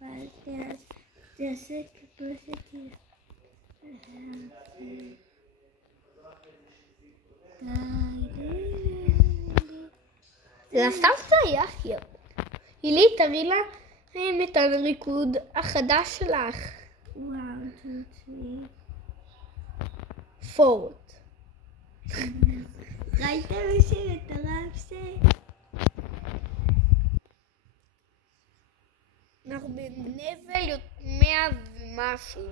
weil der Capacity זה סתם סייח יום. הילי, תראי לה את הריקוד החדש שלך. 1, 2, 3 פורט. ראיתם שהיא מטורף זה? אנחנו בנבל 100 ומשהו.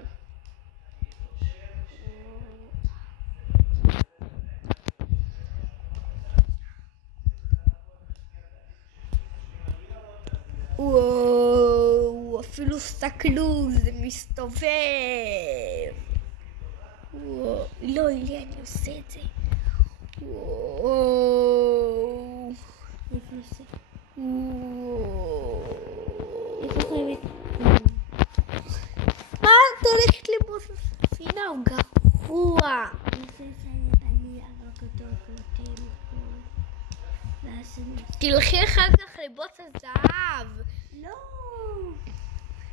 וואו, אפילו סתכלו, זה מסתובב. וואו, לא, אילי, אני עושה את זה. וואו. איפה זה? וואו. איפה חייבת? מה את הולכת לבוס הספינה? הוא גרוע. איפה שאני ארוק אותו יותר מכל. ואז אני... תלכי אחר כך לבוס הזהב. לא!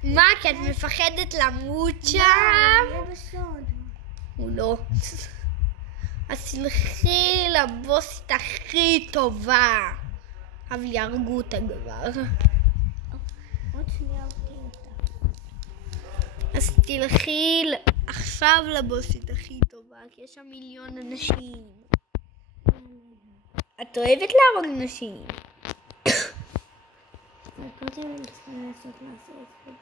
מה, כי את מפחדת למות שם? יהיה בסוד. הוא לא. אז תלכי לבוסית הכי טובה. אבל יהרגו אותה כבר. עוד שנייה אותי אותה. אז תלכי עכשיו לבוסית הכי טובה, כי יש שם מיליון אנשים. את אוהבת להרוג נשים. קודם אני צריכה לעשות את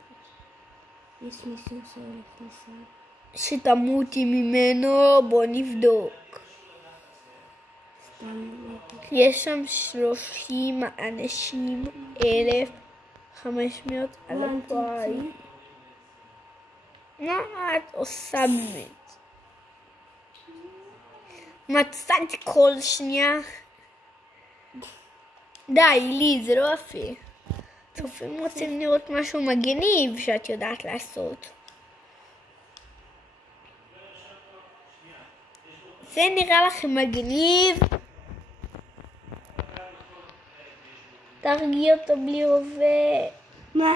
יש מישהו שהולך לסוד. שתמותי ממנו, בוא נבדוק. יש שם 30 אנשים, 1,500 2,000. מה את עושה באמת? מצאתי כל שנייה. די, לי, זה לא יפה. צופים רוצים לראות משהו מגניב שאת יודעת לעשות. זה נראה לכם מגניב? תרגיע אותו בלי רובה. מה?